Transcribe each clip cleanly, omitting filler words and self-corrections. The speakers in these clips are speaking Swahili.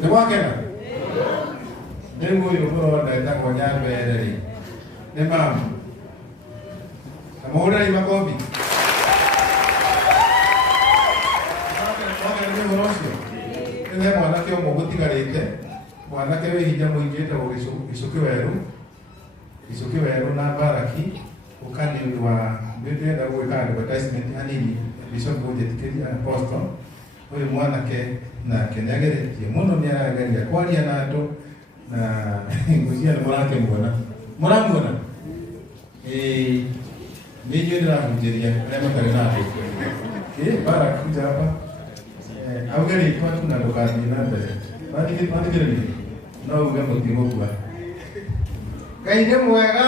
Nĩ gwakena? Rĩu ũyũ ũrona etagwo Nyambere-rĩ, nĩ mamu. Na mũhũrĩrei makobi. Mwakena nĩ ũhoro ũcio? Rĩu he mwanake ũmwe gũtigarĩte, mwanake wĩ hinya mũingĩ etagwo Gĩcũkĩ Werũ na Baraki, ũka nĩ ũndũ wa ndĩrenda gwĩka advertisement hanini Bishop Mũnjĩtĩkĩri Apostle. Ũyũ mwanake nake nĩageretie mũno, nĩarageria kwaria na andũ na ngũcia nĩ mũrakĩmuona. Mũramuona? Nĩ inyuĩ ndĩrahunjĩria arĩa matarĩ na andũ. Baraki kuja hapa. Auge rĩtwa tu na ndũgathiĩ na mbere. Mathikĩrĩria? No uge mũtigũkua. Ngai nĩ mwega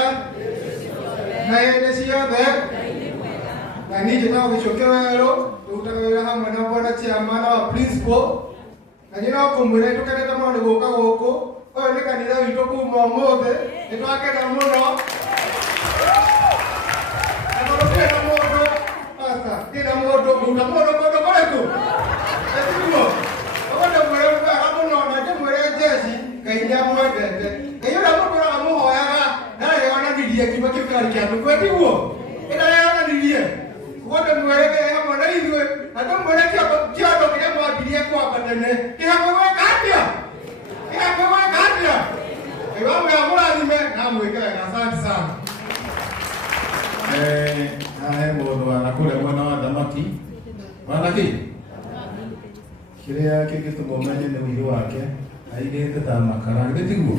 na hĩndĩ ciothe. Na niĩ njĩtagwo Gĩcũkĩ Werũ, tũrutaga wĩra hamwe na bwana chairman wa principal. Na niĩ no kũmwĩra nĩtũkenete mũno nĩ gũka gũkũ. Ũyũ nĩ kanitha witũ kuma ũmũthĩ, nĩtwakena mũno. Na tondũ twĩna mũndũ, basta, twĩna mũndũ kũruta mũndũ kũndũ kũrĩkũ? Ĩtiguo? Ũguo ndĩmwĩre wega mũno na ndĩmwĩre Jesse, Ngai nĩamwendete. Ngai ũrĩa mũndũ ũramũhoyaga ndareyonanirie kiugo kĩu kĩarĩ kĩa ndũkũ, ĩtiguo? Ĩndareyonanirie. Ũguo ndĩmwĩre Ngai hamwe na ithuĩ, na ndĩmwĩre kĩondo kĩrĩa mwambirie kwamba tene, kĩhamwe gwĩka atĩa? Kĩhamwe gwĩka atĩa? Ngai wa mwega mũrathime na mwĩke wega. Asante sana. He mũndũ wanakũrĩa mwena wa thamaki. Wanaki? Kĩrĩa kĩngĩtũma ũmenye nĩ ũhiũ wake, aigĩte ta makara, gĩtiguo?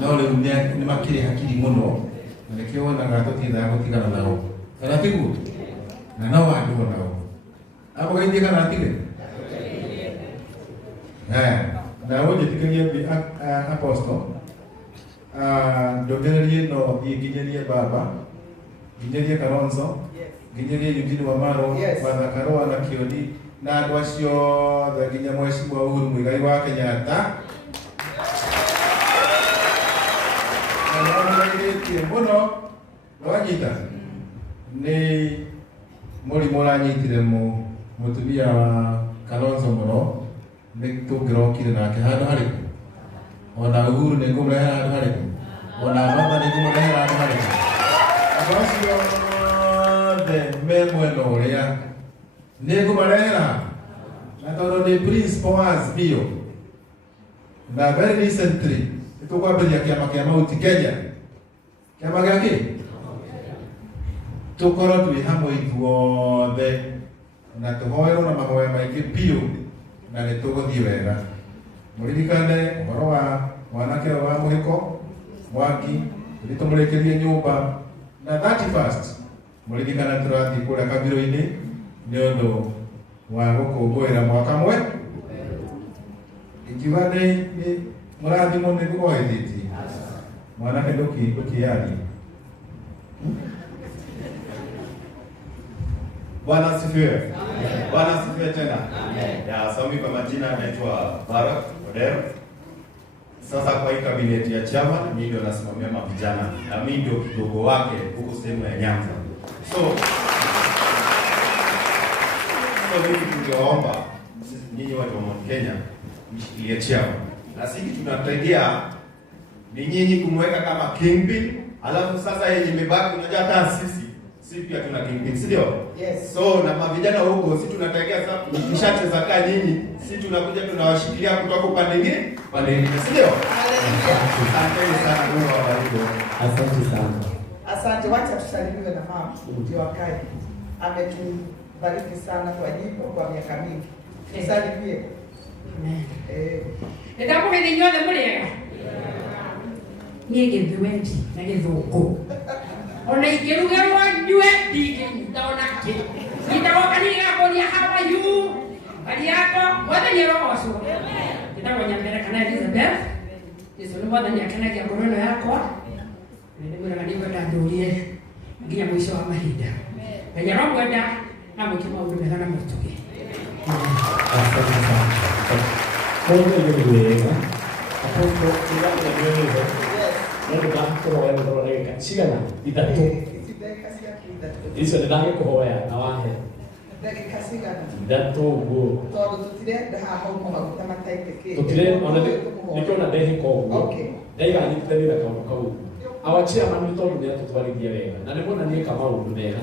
No rĩu nĩ makĩrĩ hakiri mũno, na nĩkĩo wonaga tũtiendaga gũtigana nao. Kana tiguo? Na no andũ onao. Abũgeithie kana atige? Na ũnjĩtĩkĩrie Apostle, ndũmĩrĩri ĩno nginyanĩrie baba, nginyanĩrie Kalonzo, nginyanĩrie Eugene Wamalwa, Father Karũa na Kĩoni, na andũ acio othe nginya Mheshimiwa Uhuru Muigai wa Kenyatta. Na nĩmũgeithĩtie mũno, wanyita nĩ mũrimũ ũranyitire mũtumia wa Kalonzo mũno, nĩ tũngĩrokire nake handũ harĩkũ? Ona Uhuru nĩ ngũmũrehera handũ harĩkũ? Ona Martha nĩ ngũmũrehera handũ harĩkũ? Andũ acio othe me mwena ũrĩa nĩ ngũmarehera, na tondũ nĩ principal wa Azimio, na very recently nĩ tũkwambĩrĩria kĩama kĩa Mount Kenya. Kĩama gĩa kĩ? Tũkorwo twĩ hamwe ithuothe na tũhoerwo na mahoya maingĩ biũ, na nĩ tũgũthiĩ wega. Mũririkane ũhoro wa mwanake wa mũhĩko Mwangi, nĩ tũmũrĩkĩrie nyũmba, na 31st mũririkane tũrathiĩ kũrĩa Kabirũ-inĩ nĩ ũndũ wa gũkũngũĩra mwaka mwe. Ingiuga nĩ mũrathimwo nĩ gũgohithĩtie mwanake ndũkĩyaria. Bwana asifiwe. Bwana asifiwe tena. Ya, sami kwa majina naitwa Barak Odero. Sasa kwa hii kabineti ya chama mimi ndio nasimamia mavijana na mimi ndio kidogo wake huko sehemu ya Nyanza. So mimi tungeomba nyinyi watu wa Mount Kenya mshikilie chama. Na sisi tunataidia ni nyinyi kumweka kama kingpin, alafu sasa yenye imebaki unajua hata sisi pia tuna kingpin, si ndio? Yes. So na mavijana huko sisi tunategea sasa mkishacheza kaa nyinyi, sisi tunakuja tunawashikilia kutoka upande mwingine, si ndio? Asante sana Mungu awabariki. Asante sana. Asante, wacha tusalimiwe na mama ndio wakae. Ametubariki sana kwa jimbo kwa miaka mingi. Tusalimie. Ndakũgeithia inyuothe mũrĩega. Niĩ gĩthwendi na gĩthũngũ. Ona ingĩrugerwo njue ndingĩnyita ona kĩ. Ngĩtagwo kanini gakũria how are you? Hali yako? Mwathani arogocwo. Ngĩtagwo Nyambere kana Elizabeth. Yesu nĩ mwathani akenagia ngoro yakwa. Nĩndĩmwĩraga nĩngwenda ndũrie nginya mũico wa mahinda. Ngai aromwenda na mwĩke maũndũ mega na mũtũge. Asante sana. Mungu ni wega. Apostle kila mmoja ndio ndakuhoya ngoro reka cigana ithatũ. Icio nĩ ndagĩkũhoya na wahe. Ndagĩka cigana? Ithatũ ũguo. Tondũ tutirenda haha umo maguta mataitĩkĩte. Tutire ona nikiona ndehika ũguo. Okay. Ndaiga nyitithanĩra kaũndũ kau. Our chairman nĩ tondũ nĩ atũtwarithia wega na nĩ mwona nĩ ka maũndũ mega.